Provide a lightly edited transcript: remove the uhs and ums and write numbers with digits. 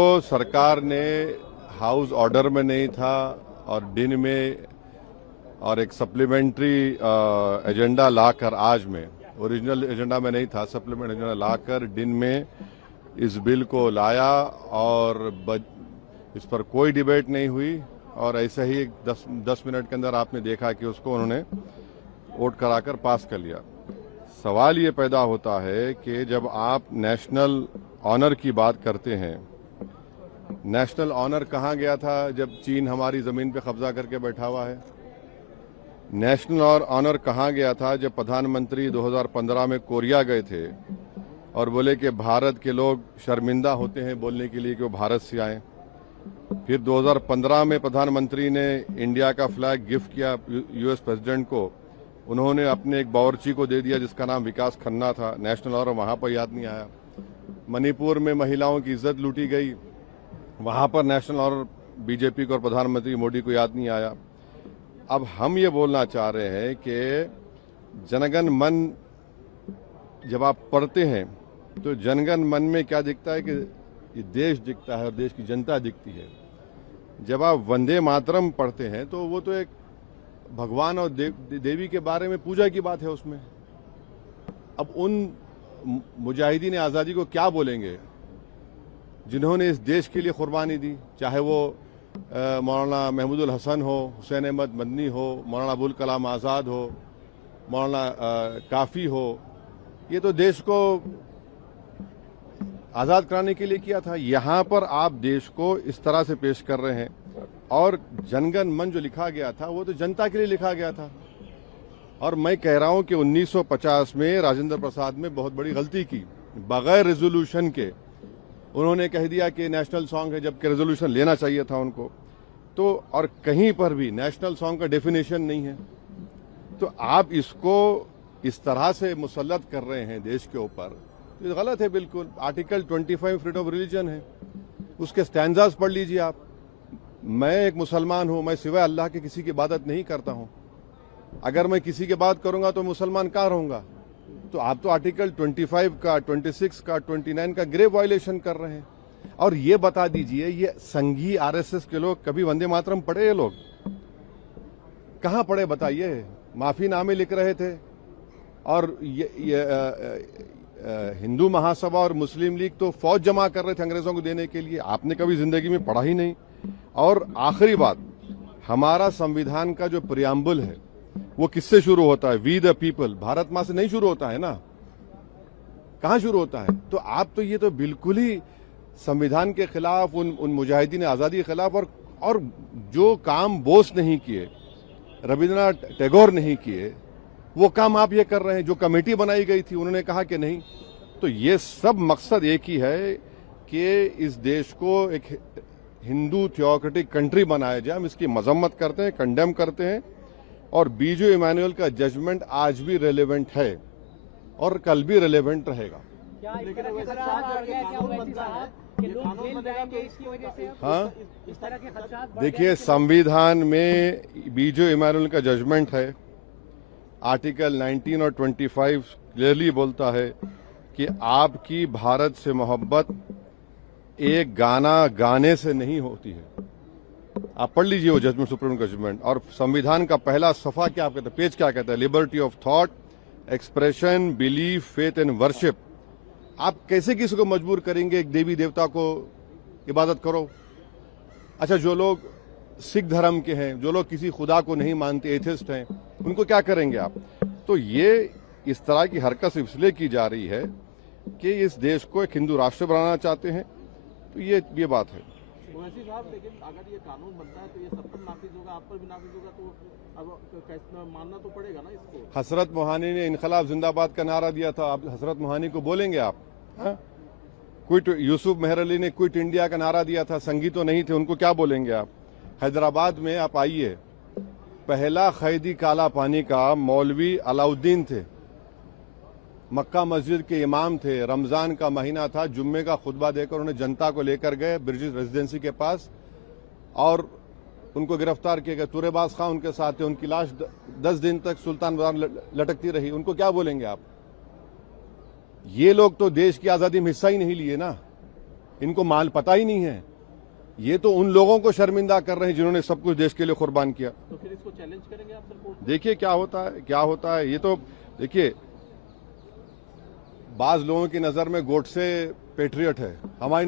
तो सरकार ने हाउस ऑर्डर में नहीं था और दिन में और एक सप्लीमेंट्री एजेंडा लाकर आज में, ओरिजिनल एजेंडा में नहीं था, सप्लीमेंट्री एजेंडा लाकर दिन में इस बिल को लाया और इस पर कोई डिबेट नहीं हुई और ऐसे ही 10 मिनट के अंदर आपने देखा कि उसको उन्होंने वोट कराकर पास कर लिया। सवाल ये पैदा होता है कि जब आप नेशनल ऑनर की बात करते हैं, नेशनल ऑनर कहाँ गया था जब चीन हमारी जमीन पे कब्जा करके बैठा हुआ है? नेशनल ऑनर कहाँ गया था जब प्रधानमंत्री 2015 में कोरिया गए थे और बोले कि भारत के लोग शर्मिंदा होते हैं बोलने के लिए कि वो भारत से आए। फिर 2015 में प्रधानमंत्री ने इंडिया का फ्लैग गिफ्ट किया यूएस प्रेसिडेंट को, उन्होंने अपने एक बावर्ची को दे दिया जिसका नाम विकास खन्ना था। नेशनल ऑनर वहां पर याद नहीं आया। मणिपुर में महिलाओं की इज्जत लूटी गई, वहां पर नेशनल ऑनर बीजेपी को और प्रधानमंत्री मोदी को याद नहीं आया। अब हम ये बोलना चाह रहे हैं कि जनगण मन जब आप पढ़ते हैं तो जनगण मन में क्या दिखता है कि ये देश दिखता है और देश की जनता दिखती है। जब आप वंदे मातरम पढ़ते हैं तो वो तो एक भगवान और देवी के बारे में पूजा की बात है उसमें। अब उन मुजाहिदीन आज़ादी को क्या बोलेंगे जिन्होंने इस देश के लिए कुर्बानी दी, चाहे वो मौलाना महमूदुल हसन हो, हुसैन अहमद मदनी हो, मौलाना अबुल कलाम आज़ाद हो, मौलाना काफ़ी हो। ये तो देश को आज़ाद कराने के लिए किया था। यहाँ पर आप देश को इस तरह से पेश कर रहे हैं और जनगण मन जो लिखा गया था वो तो जनता के लिए लिखा गया था। और मैं कह रहा हूं कि 1950 में राजेंद्र प्रसाद ने बहुत बड़ी गलती की, बगैर रेजोल्यूशन के उन्होंने कह दिया कि नेशनल सॉन्ग है, जबकि रेजोल्यूशन लेना चाहिए था उनको। तो और कहीं पर भी नेशनल सॉन्ग का डेफिनेशन नहीं है। तो आप इसको इस तरह से मुसल्लत कर रहे हैं देश के ऊपर, ये गलत है बिल्कुल। आर्टिकल 25 फ्रीडम ऑफ रिलीजन है, उसके स्टैंजास पढ़ लीजिए आप। मैं एक मुसलमान हूं, मैं सिवाय अल्लाह के किसी की इबादत नहीं करता हूं। अगर मैं किसी की बात करूंगा तो मुसलमान कहाँ रहूंगा? तो आप तो आर्टिकल 25 का, 26 का, 29 का ग्रेव वायलेशन कर रहे हैं। और ये बता दीजिए, ये संघी आरएसएस के लोग कभी वंदे मातरम पढ़े? ये लोग कहाँ पढ़े बताइए? माफीनामे लिख रहे थे और हिंदू महासभा और मुस्लिम लीग तो फौज जमा कर रहे थे अंग्रेजों को देने के लिए। आपने कभी जिंदगी में पढ़ा ही नहीं। और आखिरी बात, हमारा संविधान का जो प्रियम्बल है वो किससे शुरू होता है? We the people. भारत मां से नहीं शुरू होता है ना, कहां शुरू होता है? तो आप तो ये तो बिल्कुल ही संविधान के खिलाफ, उन मुजाहिदीन आजादी के खिलाफ। और जो काम बोस नहीं किए, रविंद्रनाथ टैगोर नहीं किए, वो काम आप ये कर रहे हैं। जो कमेटी बनाई गई थी उन्होंने कहा कि नहीं। तो ये सब मकसद एक ही है कि इस देश को एक हिंदू थियोक्रेटिक कंट्री बनाया जाए। हम इसकी मजम्मत करते हैं, कंडेम करते हैं। और बीजू इमानुएल का जजमेंट आज भी रेलेवेंट है और कल भी रेलेवेंट रहेगा। हाँ, देखिए, संविधान में बीजू इमानुएल का जजमेंट है। आर्टिकल 19 और 25 क्लियरली बोलता है कि आपकी भारत से मोहब्बत एक गाना गाने से नहीं होती है। आप पढ़ लीजिए वो जजमेंट, सुप्रीम जजमेंट। और संविधान का पहला सफा क्या कहता है, पेज क्या कहता है? Liberty of thought, expression, belief, faith and worship. आप कैसे किसी को मजबूर करेंगे एक देवी देवता को इबादत करो? अच्छा, जो लोग सिख धर्म के हैं, जो लोग किसी खुदा को नहीं मानते, एथिस्ट हैं, उनको क्या करेंगे आप? तो ये इस तरह की हरकत इसलिए की जा रही है कि इस देश को एक हिंदू राष्ट्र बनाना चाहते हैं। तो ये बात है। ओवैसी साहब, लेकिन अगर ये कानून बनता है तो ये सब पर नाफिज होगा, आप पर भी नाफिज होगा, तो अब मानना तो पड़ेगा ना इसको। हसरत मोहानी ने इनकलाब जिंदाबाद का नारा दिया था, आप हसरत मोहानी को बोलेंगे आप? क्विट, यूसुफ मेहर अली ने क्विट इंडिया का नारा दिया था, संगी तो नहीं थे, उनको क्या बोलेंगे आप? हैदराबाद में आप आइए, पहला कैदी काला पानी का मौलवी अलाउद्दीन थे, मक्का मस्जिद के इमाम थे। रमजान का महीना था, जुम्मे का खुतबा देकर उन्हें जनता को लेकर गए ब्रिटिश रेजिडेंसी के पास और उनको गिरफ्तार किया गया। तुरेबाज खां उनके साथ थे, उनकी लाश 10 दिन तक सुल्तान बाजार लटकती रही। उनको क्या बोलेंगे आप? ये लोग तो देश की आजादी में हिस्सा ही नहीं लिए ना। इनको माल पता ही नहीं है। ये तो उन लोगों को शर्मिंदा कर रहे हैं जिन्होंने सब कुछ देश के लिए कुर्बान किया। तो फिर इसको चैलेंज करेंगे आप सर कोर्ट में? देखिए क्या होता है। ये तो देखिए, बाज लोगों की नजर में गोडसे पेट्रियट है, हमारी